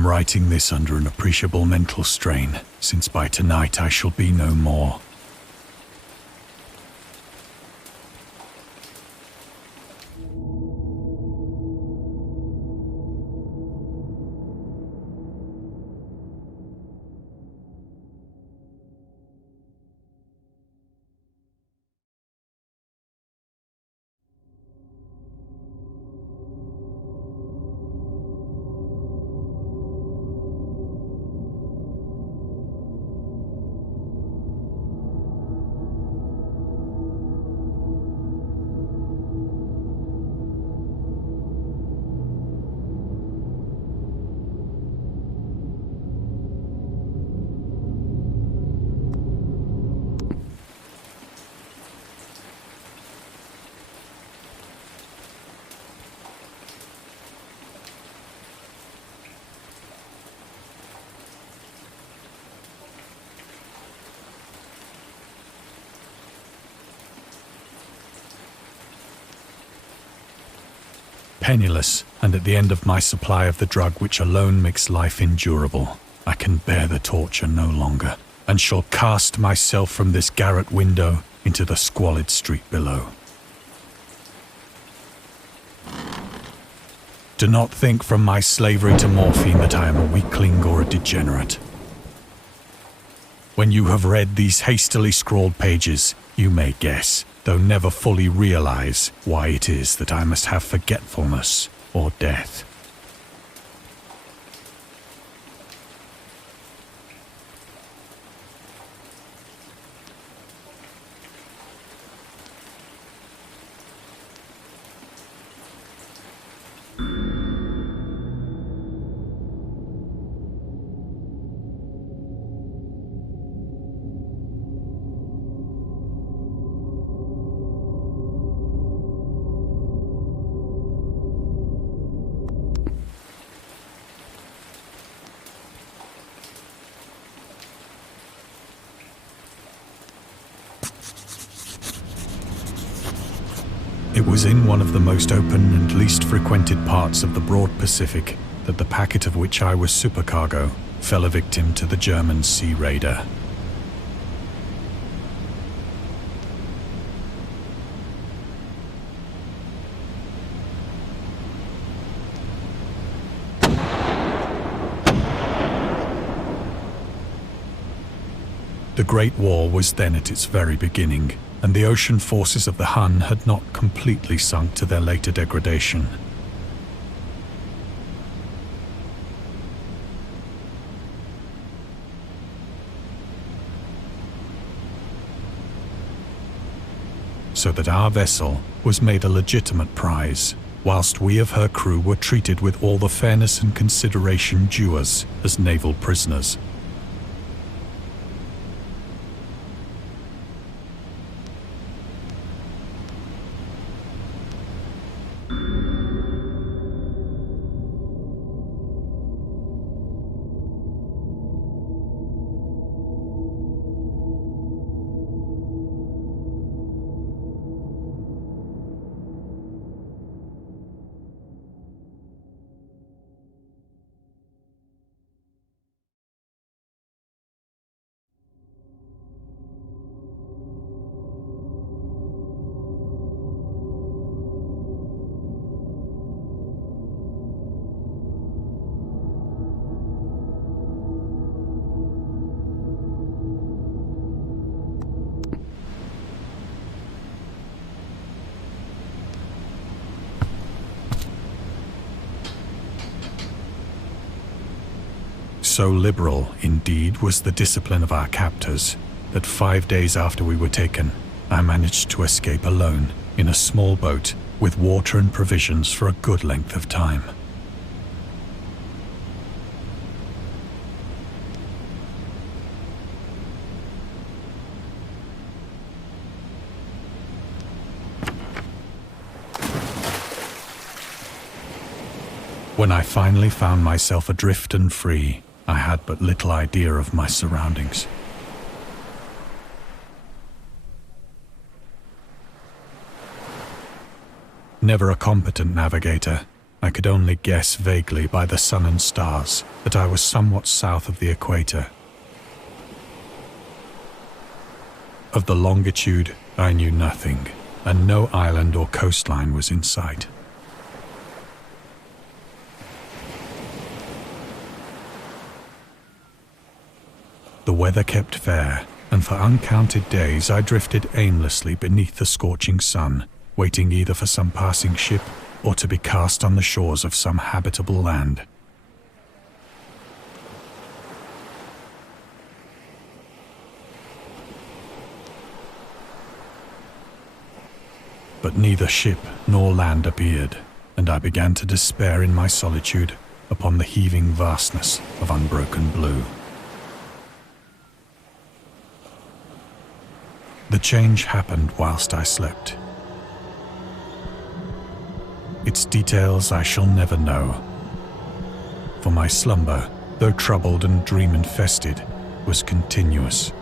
am writing this under an appreciable mental strain, since by tonight I shall be no more. Penniless, and at the end of my supply of the drug which alone makes life endurable, I can bear the torture no longer, and shall cast myself from this garret window into the squalid street below. Do not think from my slavery to morphine that I am a weakling or a degenerate. When you have read these hastily scrawled pages, you may guess, though never fully realize, why it is that I must have forgetfulness or death. It was in one of the most open and least frequented parts of the broad Pacific that the packet of which I was supercargo fell a victim to the German sea raider. The Great War was then at its very beginning, and the ocean forces of the Hun had not completely sunk to their later degradation. So that our vessel was made a legitimate prize, whilst we of her crew were treated with all the fairness and consideration due us as naval prisoners. So liberal, indeed, was the discipline of our captors, that 5 days after we were taken, I managed to escape alone in a small boat with water and provisions for a good length of time. When I finally found myself adrift and free, I had but little idea of my surroundings. Never a competent navigator, I could only guess vaguely by the sun and stars that I was somewhat south of the equator. Of the longitude, I knew nothing, and no island or coastline was in sight. The weather kept fair, and for uncounted days I drifted aimlessly beneath the scorching sun, waiting either for some passing ship or to be cast on the shores of some habitable land. But neither ship nor land appeared, and I began to despair in my solitude upon the heaving vastness of unbroken blue. The change happened whilst I slept. Its details I shall never know, for my slumber, though troubled and dream-infested, was continuous.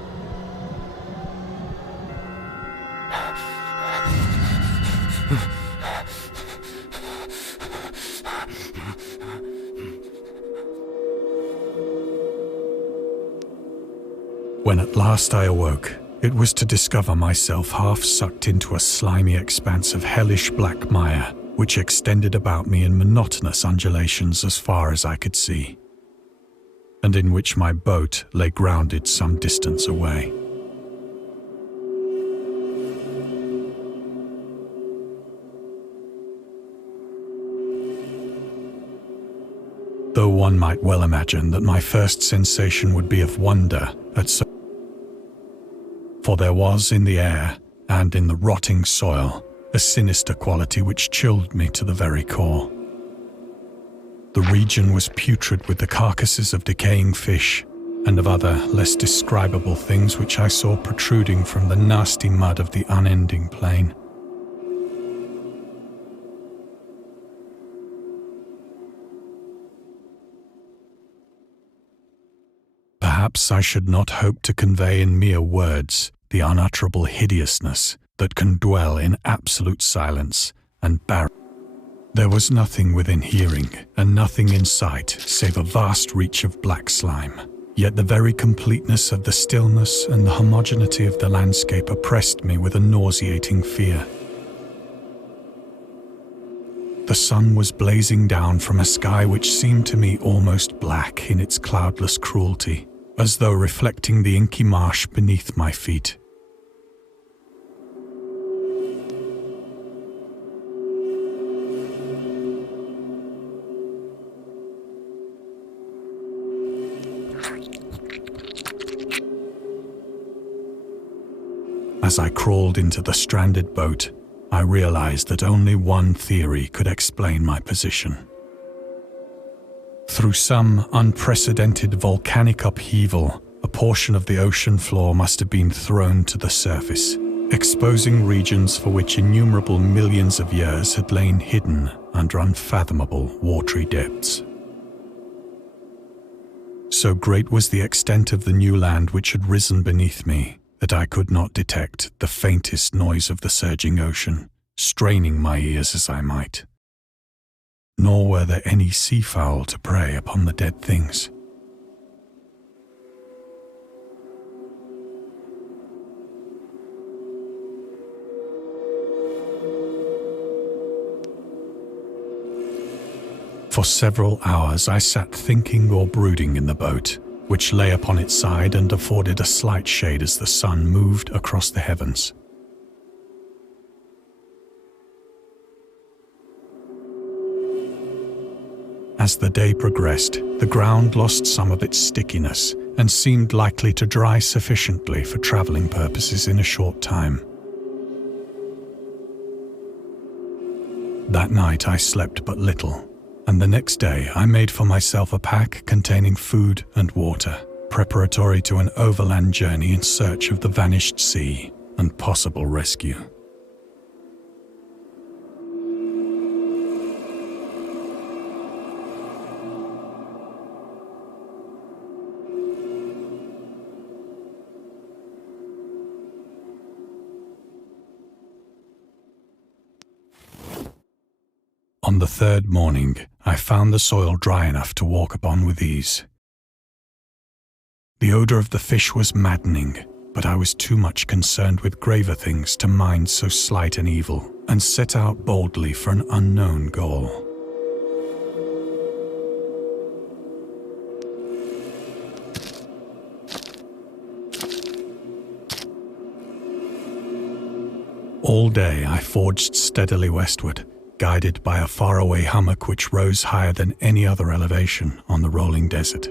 When at last I awoke, it was to discover myself half sucked into a slimy expanse of hellish black mire, which extended about me in monotonous undulations as far as I could see, and in which my boat lay grounded some distance away. Though one might well imagine that my first sensation would be of wonder at so, for there was in the air and in the rotting soil a sinister quality which chilled me to the very core. The region was putrid with the carcasses of decaying fish and of other less describable things which I saw protruding from the nasty mud of the unending plain. Perhaps I should not hope to convey in mere words the unutterable hideousness that can dwell in absolute silence and barren. There was nothing within hearing and nothing in sight save a vast reach of black slime. Yet the very completeness of the stillness and the homogeneity of the landscape oppressed me with a nauseating fear. The sun was blazing down from a sky which seemed to me almost black in its cloudless cruelty, as though reflecting the inky marsh beneath my feet. As I crawled into the stranded boat, I realized that only one theory could explain my position. Through some unprecedented volcanic upheaval, a portion of the ocean floor must have been thrown to the surface, exposing regions for which innumerable millions of years had lain hidden under unfathomable watery depths. So great was the extent of the new land which had risen beneath me that I could not detect the faintest noise of the surging ocean, straining my ears as I might. Nor were there any seafowl to prey upon the dead things. For several hours I sat thinking or brooding in the boat, which lay upon its side and afforded a slight shade as the sun moved across the heavens. As the day progressed, the ground lost some of its stickiness and seemed likely to dry sufficiently for traveling purposes in a short time. That night I slept but little, and the next day I made for myself a pack containing food and water, preparatory to an overland journey in search of the vanished sea and possible rescue. On the third morning, I found the soil dry enough to walk upon with ease. The odor of the fish was maddening, but I was too much concerned with graver things to mind so slight an evil, and set out boldly for an unknown goal. All day I forged steadily westward, guided by a faraway hummock which rose higher than any other elevation on the rolling desert.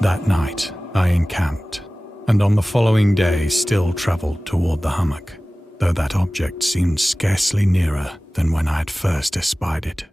That night, I encamped, and on the following day still travelled toward the hummock, though that object seemed scarcely nearer than when I had first espied it.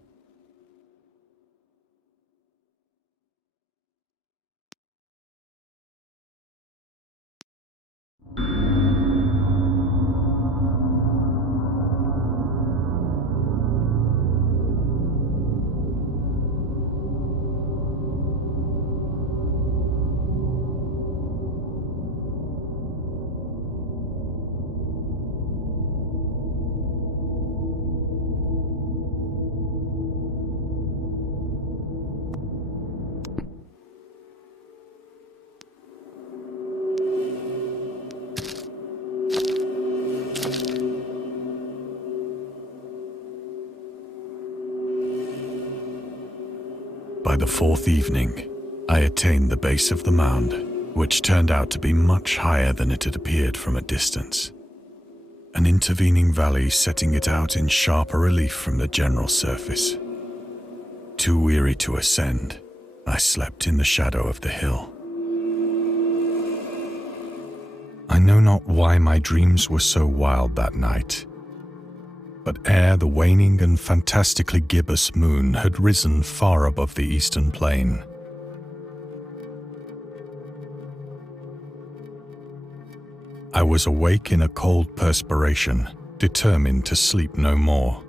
By the fourth evening, I attained the base of the mound, which turned out to be much higher than it had appeared from a distance, an intervening valley setting it out in sharper relief from the general surface. Too weary to ascend, I slept in the shadow of the hill. I know not why my dreams were so wild that night, but ere the waning and fantastically gibbous moon had risen far above the eastern plain, I was awake in a cold perspiration, determined to sleep no more.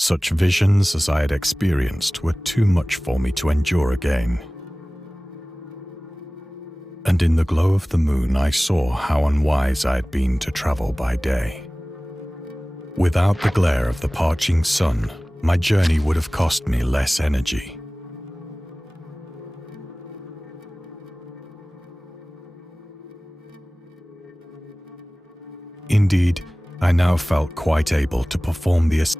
Such visions as I had experienced were too much for me to endure again. And in the glow of the moon I saw how unwise I had been to travel by day. Without the glare of the parching sun, my journey would have cost me less energy. Indeed, I now felt quite able to perform the ascent.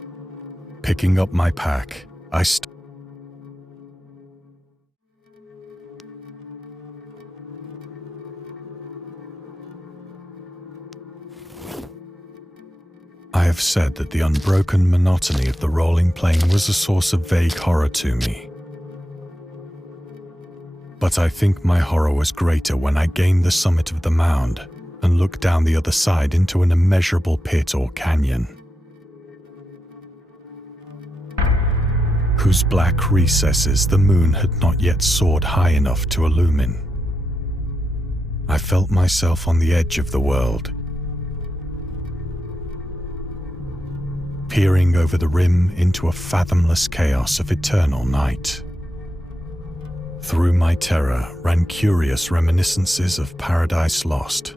Picking up my pack, I have said that the unbroken monotony of the rolling plain was a source of vague horror to me. But I think my horror was greater when I gained the summit of the mound and looked down the other side into an immeasurable pit or canyon, whose black recesses the moon had not yet soared high enough to illumine. I felt myself on the edge of the world, peering over the rim into a fathomless chaos of eternal night. Through my terror ran curious reminiscences of Paradise Lost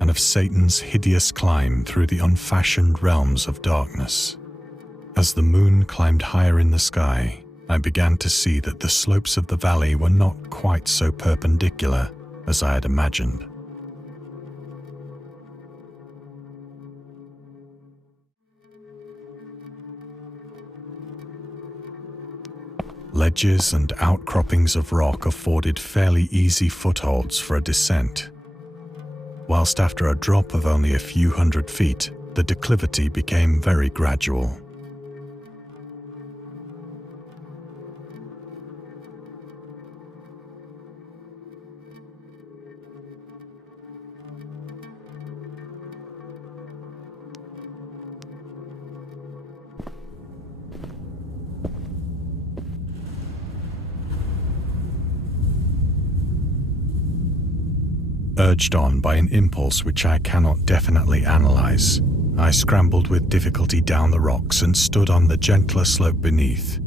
and of Satan's hideous climb through the unfashioned realms of darkness. As the moon climbed higher in the sky, I began to see that the slopes of the valley were not quite so perpendicular as I had imagined. Ledges and outcroppings of rock afforded fairly easy footholds for a descent, whilst after a drop of only a few hundred feet, the declivity became very gradual. Urged on by an impulse which I cannot definitely analyze, I scrambled with difficulty down the rocks and stood on the gentler slope beneath,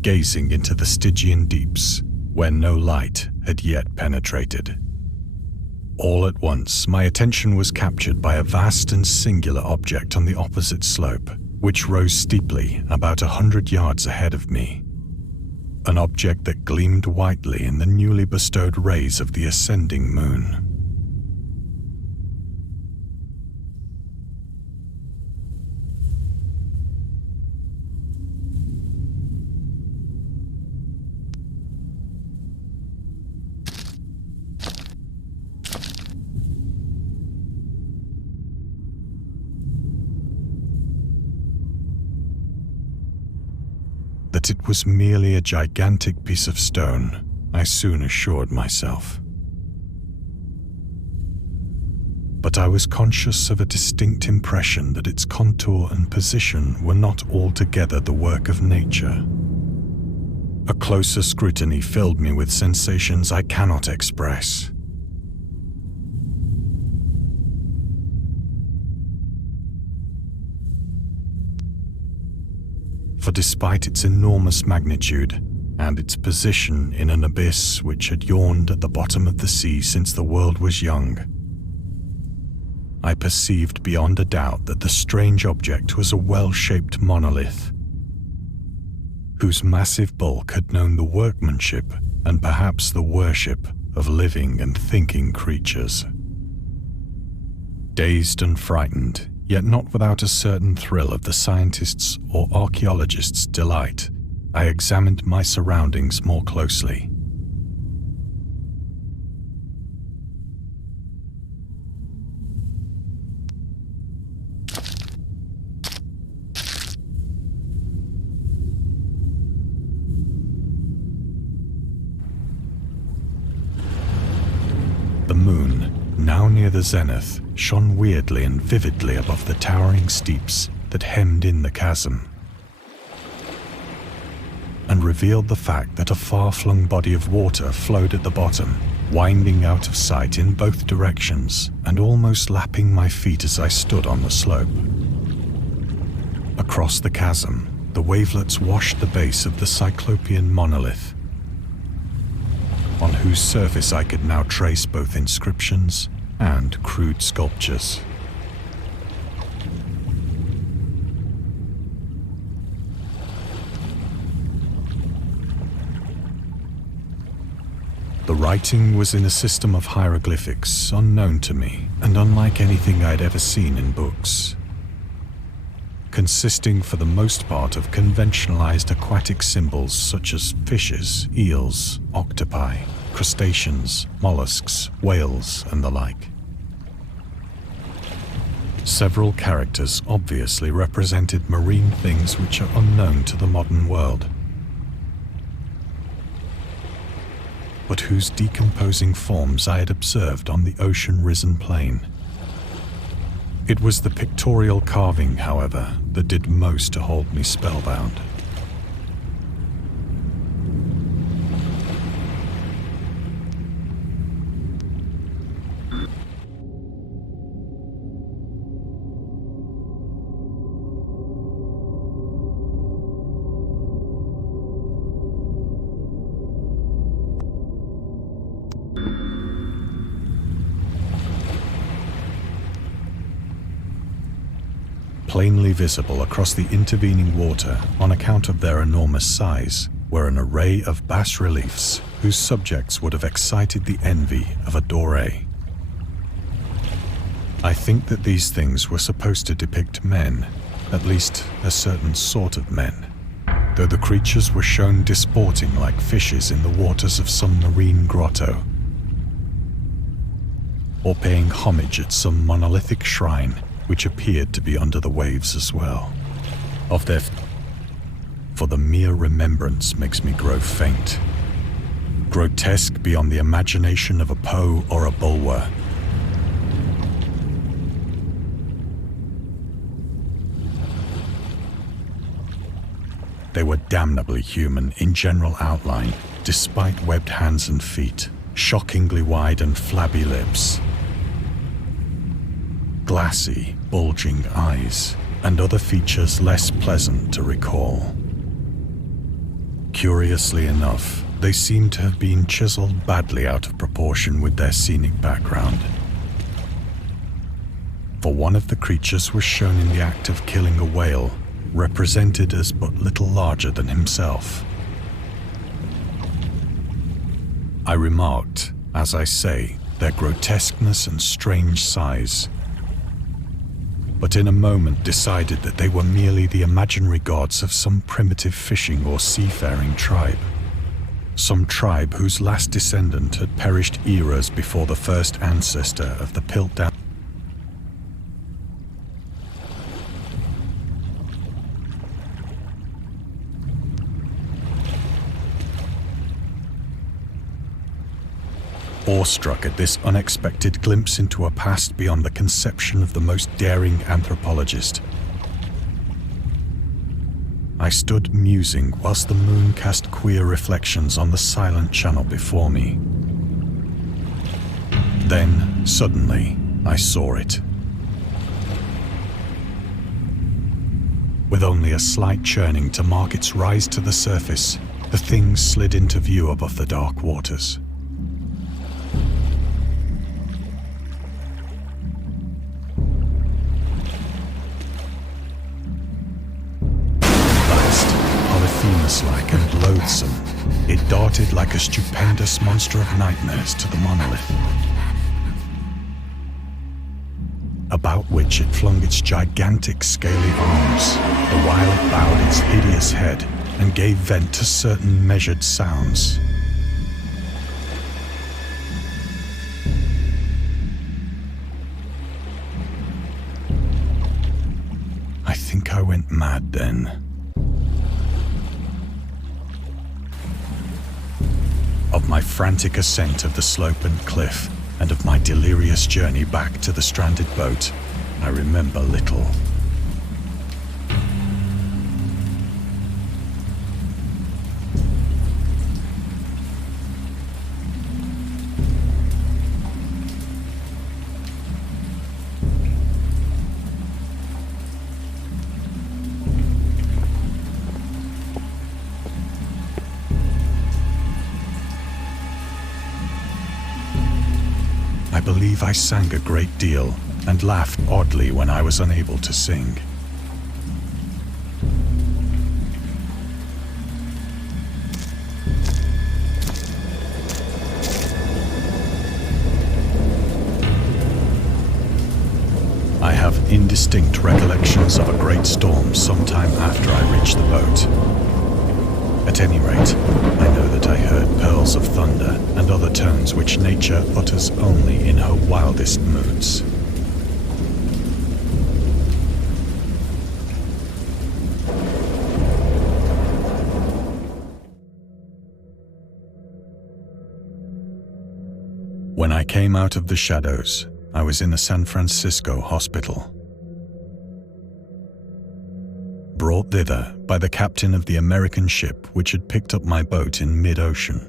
gazing into the Stygian deeps where no light had yet penetrated. All at once, my attention was captured by a vast and singular object on the opposite slope, which rose steeply about 100 yards ahead of me. An object that gleamed whitely in the newly bestowed rays of the ascending moon. That it was merely a gigantic piece of stone, I soon assured myself. But I was conscious of a distinct impression that its contour and position were not altogether the work of nature. A closer scrutiny filled me with sensations I cannot express. For despite its enormous magnitude and its position in an abyss which had yawned at the bottom of the sea since the world was young, I perceived beyond a doubt that the strange object was a well-shaped monolith, whose massive bulk had known the workmanship and perhaps the worship of living and thinking creatures. Dazed and frightened, yet not without a certain thrill of the scientist's or archaeologist's delight, I examined my surroundings more closely. The moon, now near the zenith, shone weirdly and vividly above the towering steeps that hemmed in the chasm, and revealed the fact that a far-flung body of water flowed at the bottom, winding out of sight in both directions and almost lapping my feet as I stood on the slope. Across the chasm, the wavelets washed the base of the cyclopean monolith, on whose surface I could now trace both inscriptions and crude sculptures. The writing was in a system of hieroglyphics unknown to me and unlike anything I'd ever seen in books, consisting for the most part of conventionalized aquatic symbols such as fishes, eels, octopi, crustaceans, mollusks, whales, and the like. Several characters obviously represented marine things which are unknown to the modern world, but whose decomposing forms I had observed on the ocean-risen plain. It was the pictorial carving, however, that did most to hold me spellbound. Plainly visible across the intervening water on account of their enormous size were an array of bas-reliefs whose subjects would have excited the envy of a Doré. I think that these things were supposed to depict men, at least a certain sort of men, though the creatures were shown disporting like fishes in the waters of some marine grotto, or paying homage at some monolithic shrine which appeared to be under the waves as well. For the mere remembrance makes me grow faint, grotesque beyond the imagination of a Poe or a Bulwer. They were damnably human in general outline, despite webbed hands and feet, shockingly wide and flabby lips, glassy, bulging eyes, and other features less pleasant to recall. Curiously enough, they seem to have been chiseled badly out of proportion with their scenic background. For one of the creatures was shown in the act of killing a whale, represented as but little larger than himself. I remarked, as I say, their grotesqueness and strange size, but in a moment decided that they were merely the imaginary gods of some primitive fishing or seafaring tribe. Some tribe whose last descendant had perished eras before the first ancestor of the Piltdown. Awestruck at this unexpected glimpse into a past beyond the conception of the most daring anthropologist, I stood musing whilst the moon cast queer reflections on the silent channel before me. Then, suddenly, I saw it. With only a slight churning to mark its rise to the surface, the thing slid into view above the dark waters. Like and loathsome, it darted like a stupendous monster of nightmares to the monolith, about which it flung its gigantic scaly arms, the while it bowed its hideous head and gave vent to certain measured sounds. I think I went mad then. Of my frantic ascent of the slope and cliff, and of my delirious journey back to the stranded boat, I remember little. I believe I sang a great deal and laughed oddly when I was unable to sing. I have indistinct recollections of a great storm sometime after I reached the boat. At any rate, I know that I heard pearls of thunder and other tones which nature utters only in her wildest moods. When I came out of the shadows, I was in a San Francisco hospital. Brought thither by the captain of the American ship which had picked up my boat in mid-ocean.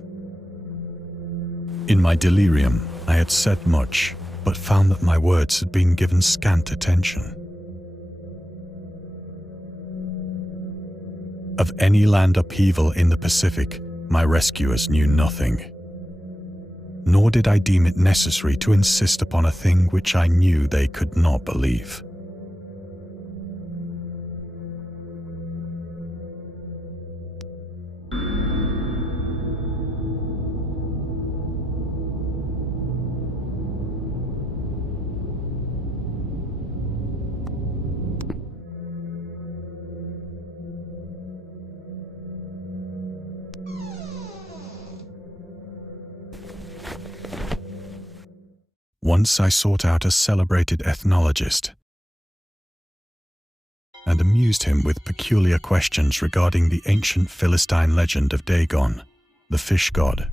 In my delirium, I had said much, but found that my words had been given scant attention. Of any land upheaval in the Pacific, my rescuers knew nothing. Nor did I deem it necessary to insist upon a thing which I knew they could not believe. Once I sought out a celebrated ethnologist and amused him with peculiar questions regarding the ancient Philistine legend of Dagon, the fish god.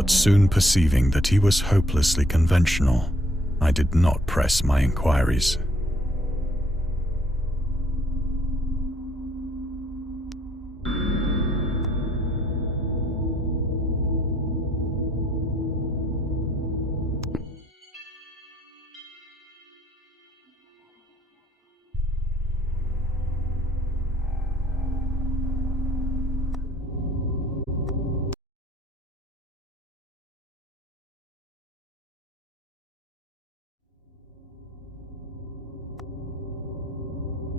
but soon perceiving that he was hopelessly conventional, I did not press my inquiries.